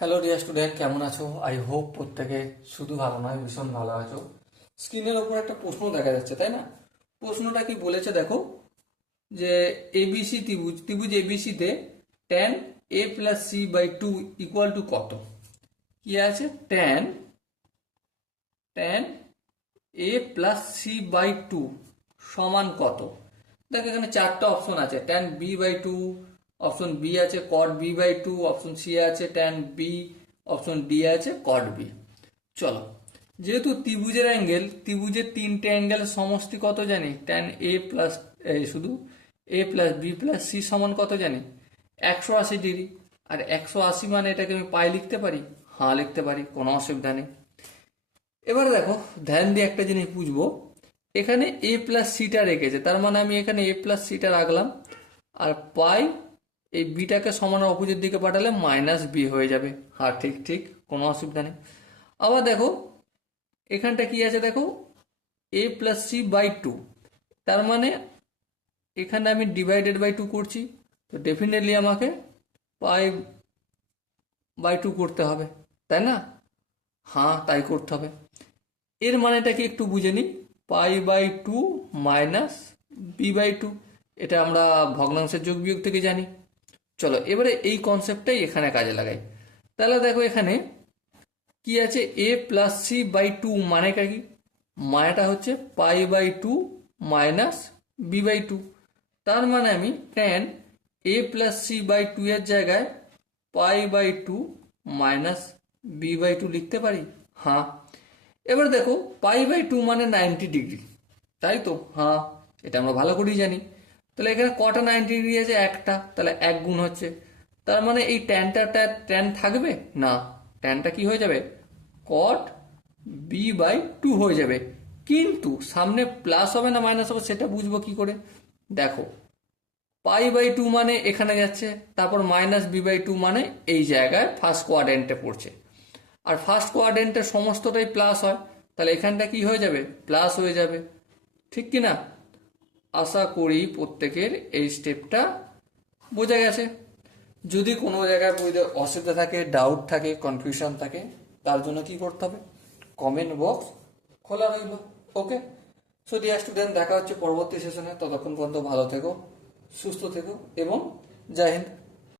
Hello dear student, কেমন আছো? I hope প্রত্যেকে শুধু ভালো নয়, ভীষণ ভালো আছো। স্ক্রিনের ওপর একটা প্রশ্ন দেখা যাচ্ছে, তাই না? প্রশ্নটা কি বলেছে দেখো, যে এবিসি ত্রিভুজ ত্রিভুজ এবিসিতে tan A plus C by two equal to কত? কি আছে? Tan tan A plus C by two সমান কত? দেখো এখানে চারটা অপশন আছে, tan B by two, option B আছে cot B by two, option C আছে ট্যান বি, অপশন ডি আছে কট বি। চলো, যেহেতু ত্রিভুজের অ্যাঙ্গেল, ত্রিভুজের তিনটে অ্যাঙ্গেল সমষ্টি কত জানি? ট্যান এ প্লাস শুধু এ প্লাস বি প্লাস সি সমান কত জানি? 180 ডিগ্রি। আর 180 মানে এটাকে আমি পাই লিখতে পারি? হ্যাঁ লিখতে পারি, কোনো অসুবিধা নেই। এবারে দেখো, ধ্যান দিয়ে একটা জিনিস বুঝবো, এখানে এ প্লাস সিটা রেখেছে, তার মানে আমি এখানে এ প্লাস সিটা রাখলাম, আর পাই এই বিটাকে সমান অপোজিট দিকে পাঠালে মাইনাস বি হয়ে যাবে। হ্যাঁ ঠিক ঠিক, কোনো অসুবিধা নেই। আবার দেখো এখানটা কি আছে, দেখো এ প্লাস সি বাই টু, তার মানে এখানে আমি ডিভাইডেড বাই টু করছি, তো ডেফিনেটলি আমাকে পাই বাই টু করতে হবে, তাই না? হ্যাঁ তাই করতে হবে। এর মানেটাকে একটু বুঝে নিই, pi by two minus b by two, এটা আমরা ভগ্নাংশের যোগ বিয়োগ থেকে জানি। চলো এবারে এই কনসেপ্টটাই এখানে কাজে লাগাই। তাহলে দেখো এখানে কি আছে, a plus C by two মানেটা কি? মানেটা হচ্ছে pi by two minus b by two. তার মানে আমি tan A plus C by two এর জায়গায় pi by two minus b by two লিখতে পারি। হ্যাঁ, এবার দেখো পাই বাই টু মানে 90 ডিগ্রি, তাই তো? হ্যাঁ, এটা আমরা ভালো করেই জানি। তাহলে এখানে কটা 90 ডিগ্রি আছে? একটা, তাহলে এক গুণ হচ্ছে। তার মানে এই ট্যানটা ট্যান থাকবে না, ট্যানটা কি হয়ে যাবে? কট বি বাই টু হয়ে যাবে। কিন্তু সামনে প্লাস হবে না মাইনাস হবে সেটা বুঝবো কি করে? দেখো, পাই বাই টু মানে এখানে যাচ্ছে, তারপর মাইনাস বি বাই টু মানে এই জায়গায় ফার্স্ট কোয়াড্রেন্টে পড়ছে, আর ফার্স্ট কোয়াড্রেন্টের সমস্তটাই প্লাস হয়, তাহলে এখানটা কি হয়ে যাবে? প্লাস হয়ে যাবে, ঠিক কি না? আশা করি প্রত্যেকের এই স্টেপটা বোঝা গেছে। যদি কোনো জায়গায় বুঝতে অসুবিধা থাকে, ডাউট থাকে, কনফিউশন থাকে, তার জন্য কি করতে হবে? কমেন্ট বক্স খোলা রইল। ওকে, সো ডিয়ার স্টুডেন্ট, দেখা হচ্ছে পরবর্তী সেশনে। ততক্ষণ পর্যন্ত ভালো থেকো, সুস্থ থেকো এবং জয় হিন্দ।